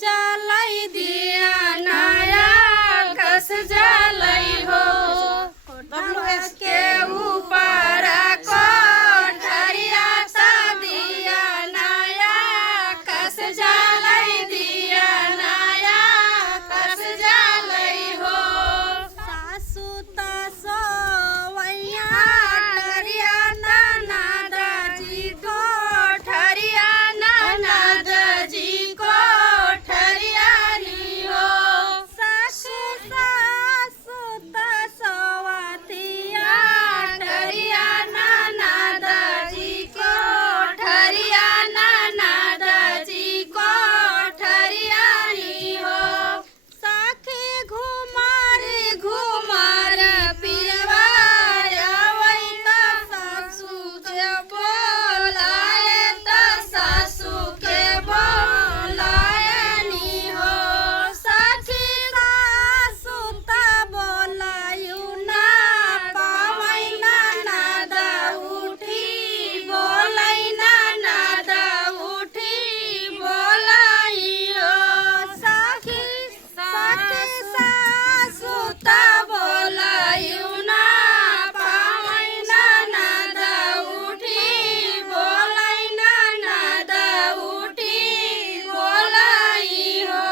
जलाई दिया नया कस जलाई हो के ऊपर कोठरिया सा दिया नया कस जलाई दिया नया कस जलाई हो सासू तसो वैया ठरिया ननद जी कोठरिया ननद जी कोठरिया नी हो सासू सासू तसवतिया ठरिया ननद जी कोठरिया ननद जी कोठरिया नी हो सखी घुमर घुमर पिरवार वही त सासू के बोलाए त सासू के बोलाए नी हो सखी सासू त बोलायु ना पावै ननद उठी बोलै ननद उठी बोलाई हो सखी सखी सासू त बोलायु ना पावै ननद उठी बोलै ननद उठी बोलाई हो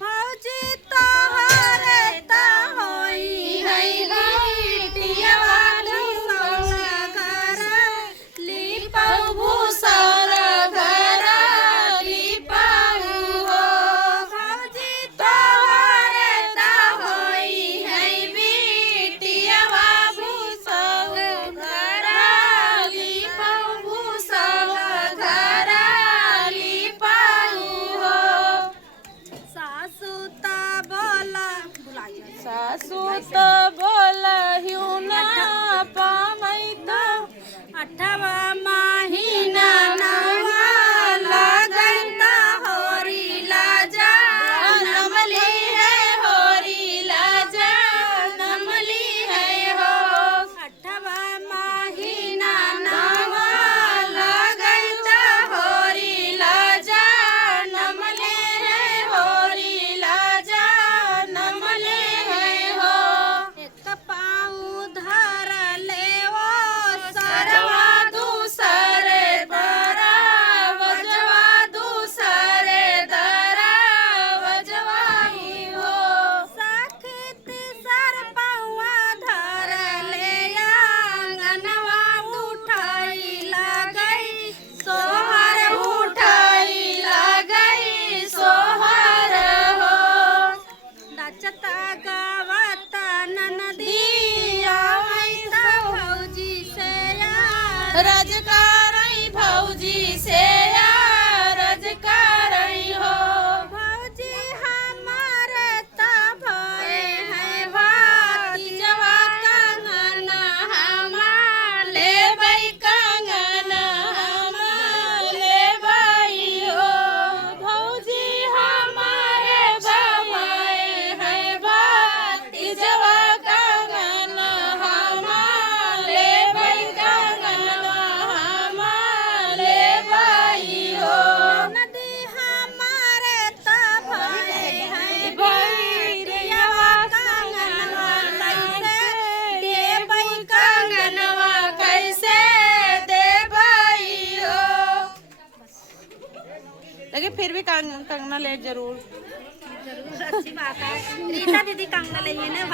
भौजी तोहरे त होई है लिटियवा भूसर घर लिपौ भूसर घर लिपौ हो भौजी तोहरे त होई है बिटियवा भूसर घर लिपौ भूसर घर लिपौ हो सासू त बोला सासू त बोलहिउ ना पामै त अठवा महीना नवा लगै त होरी लाजा नमली है होरी लाजा नमली है हो अठवा महीना नवा लगै त होरी लाजा नमले है होरी लाजा नमले है हो एक पाँव धर लेवो सरवा दूसरे दरा वजवा दूसरे दरा वजवाही हो सखी तीसर पौआ धर ले आंगनवा उठाई लगई सोहर उठाई लगई सोहर हो नचता गावता ननदिया वैसा भौजी से रजकारई भौजी से रजकारई हो भौजी हमारे त भए है भतीजवा कंगन हमार लेबै कंगन हमार लेबै हो भौजी हमारे भए है भतीजवा कंगन हमार लेबै कंगन हमार लेबै हो नदी हमारे त भए है भैरियवा कंगनवा कैसे देबै कंगनवा कैसे देबै हो लेकिन फिर भी कंगना ले जरूर जरूर अच्छी बात है रीता दीदी कंगना लेंगे ना